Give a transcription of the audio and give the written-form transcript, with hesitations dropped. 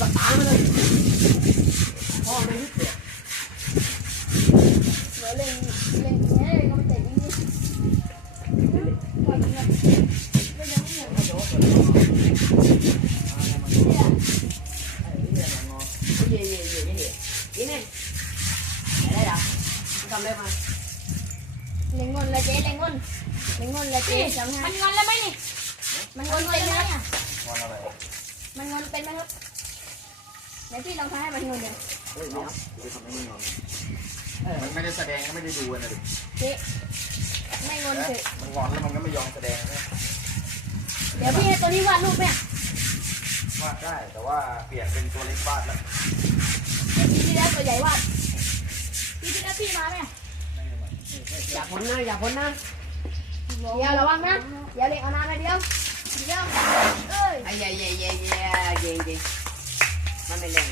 กับตามาเลยพ่อไม่ยึดเลยเดี๋ยวเล่นเล่นแง่ก็ไม่เตะยิงดิปล่อยมันไม่ยังไม่ยังไม่โดนเล่นงอนละเจ๊เล่นงอนเล่นงอนละเจ๊จำไงมันงอนแล้วไหมนี่มันงอนเป็นไหมอ่ะงอนอะไรมันงอนเป็นไหมครับไหนพี่ลองทำให้มันงอนเดี๋ยวเฮ้ยไม่เอาจะทำให้มันงอนมันไม่ได้แสดงไม่ได้ดูนะดิเจ๊ไม่งอนเถอะมันงอนแล้วมันก็ไม่ยอมแสดงนะเดี๋ยวพี่ให้ตัวนี้วาดรูปไหมวาดได้แต่ว่าเปลี่ยนเป็นตัวเล็กวาดแล้วพี่ที่แล้วตัวใหญ่วาดพี่ที่แล้วพี่มาไหมอย่าพ้นนะอย่าพ้นนะเดี๋ยวระวังนะเดี๋ยวเล็กเอาน้ำมาเดี๋ยวเอ้ยไอ้เย่มันไม่เล่น